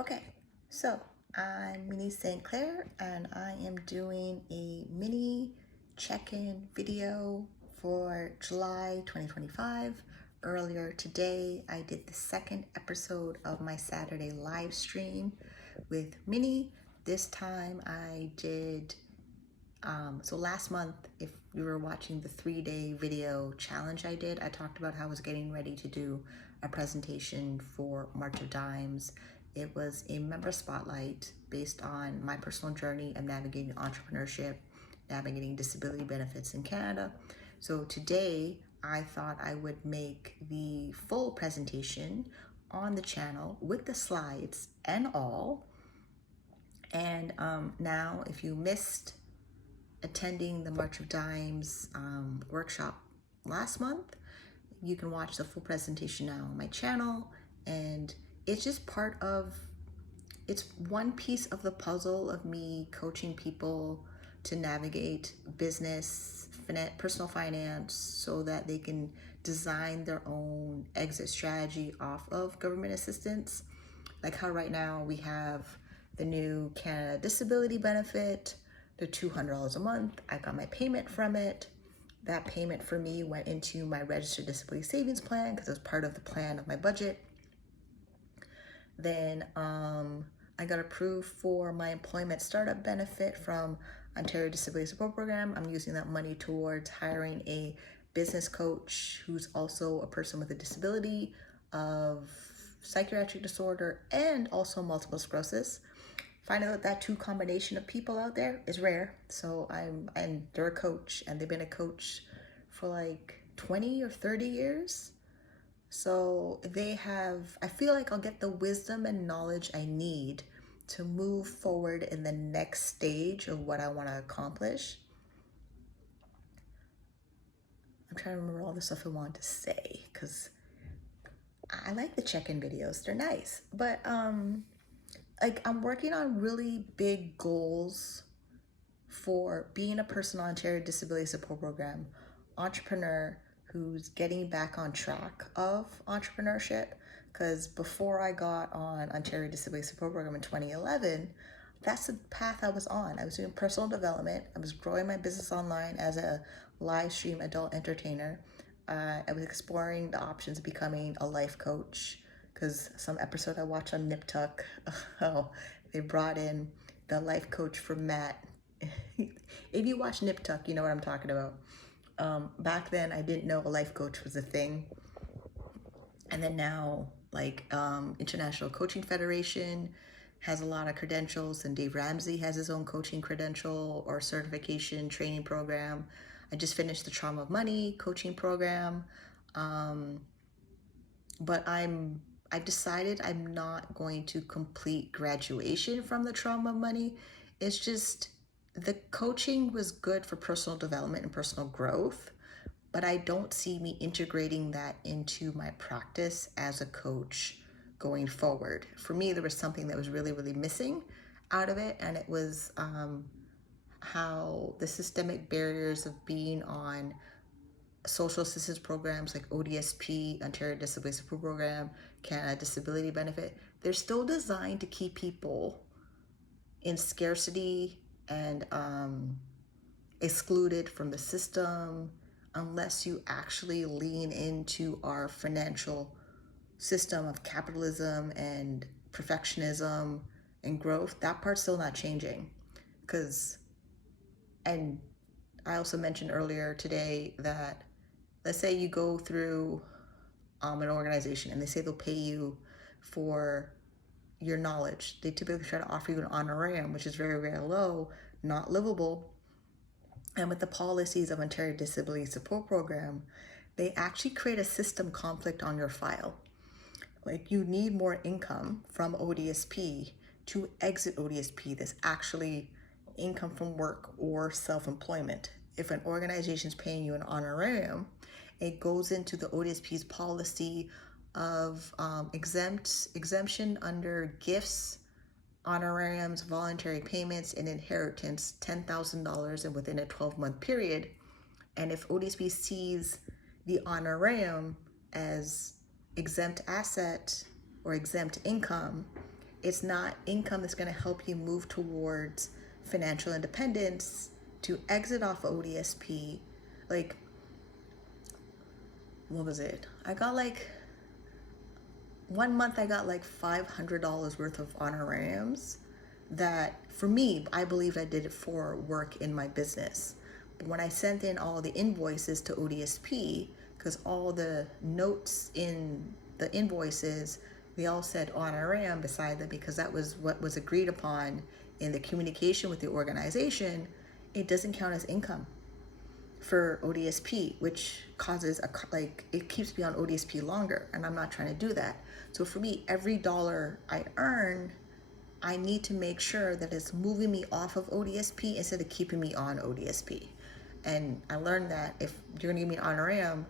Okay, so I'm Minnie St. Clair and I am doing a mini check-in video for July 2025. Earlier today, I did the second episode of my Saturday live stream with Minnie. This time I did, so last month, if you were watching the 3-day video challenge I did, I talked about how I was getting ready to do a presentation for March of Dimes. It was a member spotlight based on my personal journey of navigating entrepreneurship, navigating disability benefits in Canada. So today I thought I would make the full presentation on the channel with the slides and all. And now if you missed attending the March of Dimes workshop last month, you can watch the full presentation now on my channel. And it's just it's one piece of the puzzle of me coaching people to navigate business, personal finance, so that they can design their own exit strategy off of government assistance. Like how right now we have the new Canada disability benefit, the $200 a month. I got my payment from it. That payment for me went into my registered disability savings plan because it was part of the plan of my budget. Then I got approved for my employment startup benefit from Ontario Disability Support Program. I'm using that money towards hiring a business coach who's also a person with a disability of psychiatric disorder and also multiple sclerosis. Find out that two combination of people out there is rare. So and they're a coach and they've been a coach for like 20 or 30 years. So I feel like I'll get the wisdom and knowledge I need to move forward in the next stage of what I want to accomplish. I'm trying to remember all the stuff I wanted to say because I like the check-in videos. They're nice, but like I'm working on really big goals for being a person on Ontario Disability Support Program, entrepreneur who's getting back on track of entrepreneurship. Because before I got on Ontario Disability Support Program in 2011, that's the path I was on. I was doing personal development. I was growing my business online as a live stream adult entertainer. I was exploring the options of becoming a life coach because some episode I watched on Nip Tuck, oh, they brought in the life coach for Matt. If you watch Nip Tuck, you know what I'm talking about. Back then, I didn't know a life coach was a thing. And then now, like International Coaching Federation has a lot of credentials, and Dave Ramsey has his own coaching credential or certification training program. I just finished the Trauma of Money coaching program. But I decided I'm not going to complete graduation from the Trauma of Money. It's just the coaching was good for personal development and personal growth, but I don't see me integrating that into my practice as a coach going forward. For me, there was something that was really, really missing out of it, and it was how the systemic barriers of being on social assistance programs like ODSP, Ontario Disability Support Program, Canada Disability Benefit, they're still designed to keep people in scarcity and excluded from the system unless you actually lean into our financial system of capitalism and perfectionism and growth. That part's still not changing. And I also mentioned earlier today that let's say you go through an organization and they say they'll pay you for your knowledge. They typically try to offer you an honorarium, which is very, very low, not livable. And with the policies of Ontario Disability Support Program, they actually create a system conflict on your file. Like you need more income from ODSP to exit ODSP. That's actually income from work or self-employment. If an organization is paying you an honorarium, it goes into the ODSP's policy of exemption under gifts, honorariums, voluntary payments, and inheritance, $10,000 and within a 12-month period. And if ODSP sees the honorarium as exempt asset or exempt income, It's not income that's going to help you move towards financial independence to exit off ODSP. Like, what was it? I got like, one month I got like $500 worth of honorariums that for me, I believe I did it for work in my business. But when I sent in all the invoices to ODSP, because all the notes in the invoices, they all said honorarium beside them because that was what was agreed upon in the communication with the organization, it doesn't count as income for ODSP, which causes it keeps me on ODSP longer, and I'm not trying to do that. So for me, every dollar I earn, I need to make sure that it's moving me off of ODSP instead of keeping me on ODSP. And I learned that if you're gonna give me an honorarium,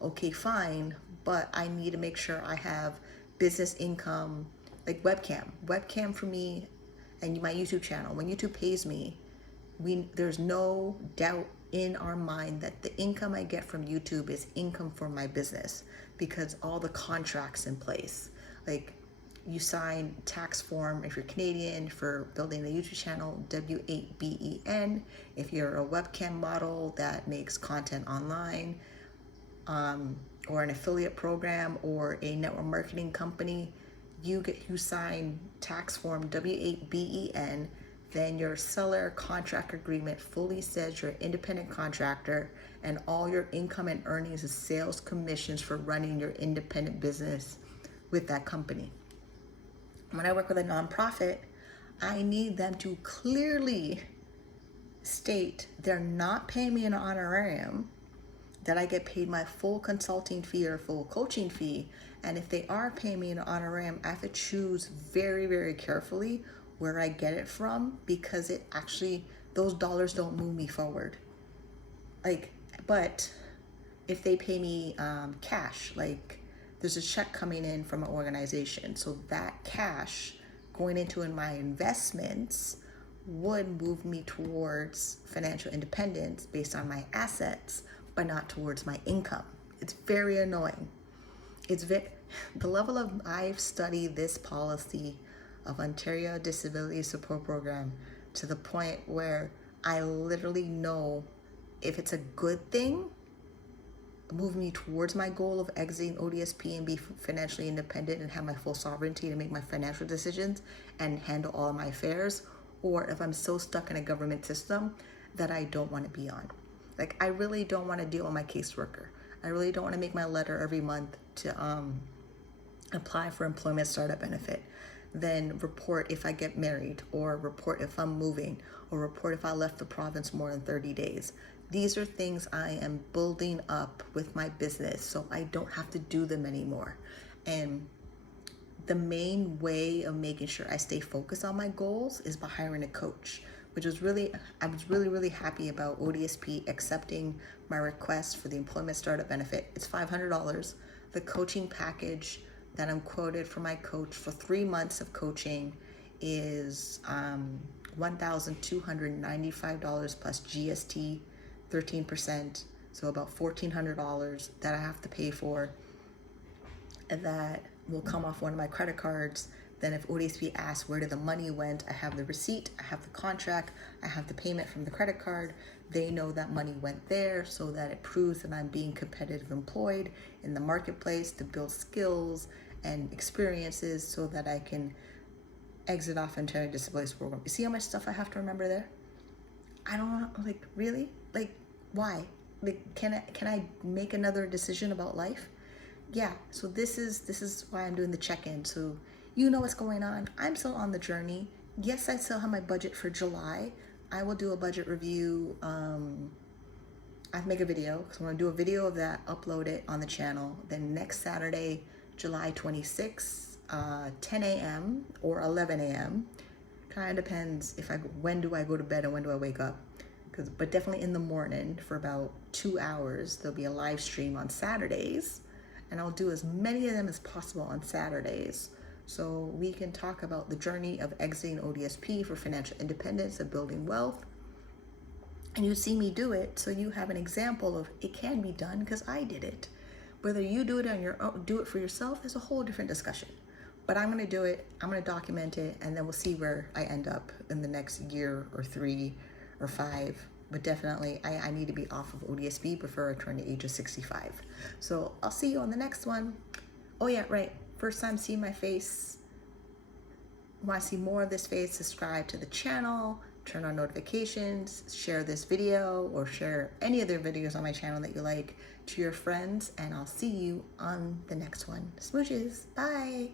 okay, fine, but I need to make sure I have business income, like webcam for me, and my YouTube channel. When YouTube pays me, there's no doubt in our mind that the income I get from YouTube is income for my business because all the contracts in place. Like, you sign tax form if you're Canadian for building a YouTube channel, W8BEN. If you're a webcam model that makes content online, or an affiliate program or a network marketing company, you sign tax form W8BEN. Then your seller contract agreement fully says you're an independent contractor, and all your income and earnings is sales commissions for running your independent business with that company. When I work with a nonprofit, I need them to clearly state they're not paying me an honorarium, that I get paid my full consulting fee or full coaching fee. And if they are paying me an honorarium, I have to choose very, very carefully where I get it from, because it actually, those dollars don't move me forward. But if they pay me cash, like there's a check coming in from an organization, so that cash going into my investments would move me towards financial independence based on my assets, but not towards my income. It's very annoying. The level of, I've studied this policy of Ontario Disability Support Program to the point where I literally know if it's a good thing, move me towards my goal of exiting ODSP and be financially independent and have my full sovereignty to make my financial decisions and handle all of my affairs, or if I'm so stuck in a government system that I don't want to be on. Like, I really don't want to deal with my caseworker. I really don't want to make my letter every month to apply for employment startup benefit, then report if I get married, or report if I'm moving, or report if I left the province more than 30 days. These are things I am building up with my business so I don't have to do them anymore. And the main way of making sure I stay focused on my goals is by hiring a coach, I was really happy about ODSP accepting my request for the employment startup benefit. It's $500. The coaching package that I'm quoted from my coach for 3 months of coaching is $1,295 plus GST, 13%, so about $1,400 that I have to pay for, and that will come off one of my credit cards. Then if ODSP asks where did the money went, I have the receipt, I have the contract, I have the payment from the credit card. They know that money went there, so that it proves that I'm being competitive employed in the marketplace to build skills and experiences so that I can exit off Ontario Disability Program. You see how much stuff I have to remember there? I don't know, like, really? Like, why? Like, can I make another decision about life? Yeah, so this is why I'm doing the check-in. So you know what's going on. I'm still on the journey. Yes, I still have my budget for July. I will do a budget review. I have to make a video, because I'm going to do a video of that, upload it on the channel. Then next Saturday, July 26th, 10 a.m. or 11 a.m. Kind of depends when do I go to bed and when do I wake up. But definitely in the morning for about 2 hours, there'll be a live stream on Saturdays. And I'll do as many of them as possible on Saturdays, so we can talk about the journey of exiting ODSP for financial independence and building wealth. And you see me do it, so you have an example of it can be done, because I did it. Whether you do it on your own, do it for yourself, is a whole different discussion. But I'm gonna do it, I'm gonna document it, and then we'll see where I end up in the next year or 3 or 5. But definitely, I need to be off of ODSP before I turn the age of 65. So I'll see you on the next one. Oh yeah, right. First time seeing my face. Want to see more of this face? Subscribe to the channel, turn on notifications, share this video, or share any other videos on my channel that you like to your friends, and I'll see you on the next one. Smooches. Bye.